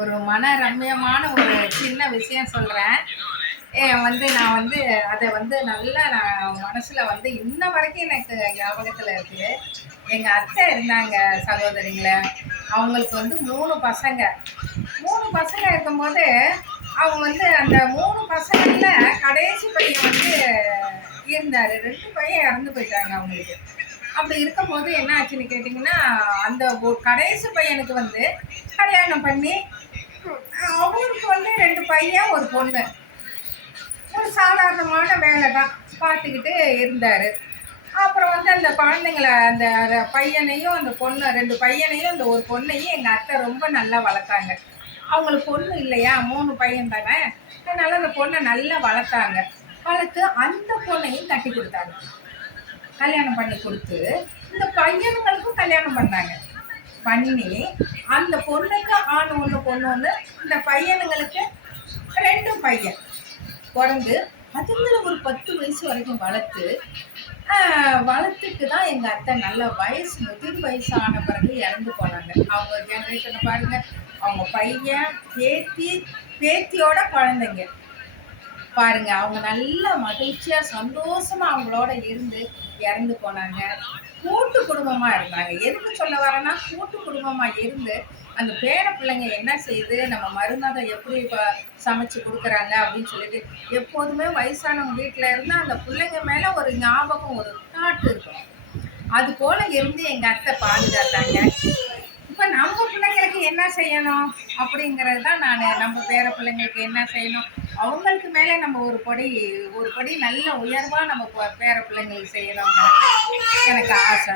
ஒரு மன ரம்மியமான ஒரு சின்ன விஷயம் சொல்கிறேன். நான் அதை நல்லா நான் மனசில் இன்ன வரைக்கும் எனக்கு ஞாபகத்தில் இருக்குது. எங்கள் அத்தை இருந்தாங்க சகோதரிங்கள. அவங்களுக்கு 3 பசங்க. 3 பசங்க இருக்கும்போது அவங்க அந்த 3 பசங்களில் கடைசி பையன் இருந்தார். 2 பையன் இறந்து போயிட்டாங்க அவங்களுக்கு. அப்படி இருக்கும்போது என்ன ஆச்சுன்னு கேட்டிங்கன்னா, அந்த கடைசி பையனுக்கு கல்யாணம் பண்ணி அவருக்கு 2 பையன் ஒரு பொண்ணு. ஒரு சாதாரணமான வேலை தான் பார்த்துக்கிட்டு இருந்தார். அப்புறம் அந்த குழந்தைங்கள அந்த பையனையும் அந்த பொண்ணு 2 பையனையும் அந்த ஒரு பொண்ணையும் எங்கள் அத்தை ரொம்ப நல்லா வளர்த்தாங்க. அவங்களுக்கு பொண்ணு இல்லையா, 3 பையன் தானே, அதனால அந்த பொண்ணை நல்லா வளர்த்தாங்க. வளர்த்து அந்த பொண்ணையும் கட்டி கொடுத்தாங்க. கல்யாணம் பண்ணி கொடுத்து இந்த பையனுங்களுக்கும் கல்யாணம் பண்ணாங்க. பண்ணி அந்த பொண்ணுக்கு ஆண் ஒன்று பொண்ணு ஒன்று, இந்த பையனுங்களுக்கு 2 பையன் பிறந்து அதுங்களை ஒரு 10 வயசு வரைக்கும் வளர்த்துட்டு தான் எங்கள் அத்தை நல்ல முதிர் வயசான பிறகு இறந்து போனாங்க. அவங்க ஜென்ரேஷனை பாருங்க. அவங்க பையன் பேத்தியோட குழந்தைங்க பாருங்க. அவங்க நல்ல மகிழ்ச்சியா சந்தோஷமா அவங்களோட இருந்து இறந்து போனாங்க. கூட்டு குடும்பமா இருந்தாங்க. எதுக்கு சொல்ல வரேன்னா, கூட்டு குடும்பமா இருந்து அந்த பேர பிள்ளைங்க என்ன செய்யுது, நம்ம மருமக எப்படி சமைச்சு கொடுக்குறாங்க அப்படின்னு சொல்லிட்டு எப்போதுமே வயசானவங்க வீட்டில் இருந்தால் அந்த பிள்ளைங்க மேலே ஒரு ஞாபகம், ஒரு தாட்டு இருக்கும். அது போல இருந்து எங்கள் அத்தை பாதுகாத்தாங்க. இப்போ நம்ம பிள்ளைங்களுக்கு என்ன செய்யணும் அப்படிங்கிறது தான் நம்ம பேர பிள்ளைங்களுக்கு என்ன செய்யணும், அவங்களுக்கு மேலே நம்ம ஒரு படி நல்ல உயர்வாக நம்ம பேர பிள்ளைங்களுக்கு செய்யணுங்கிறது எனக்கு ஆசை.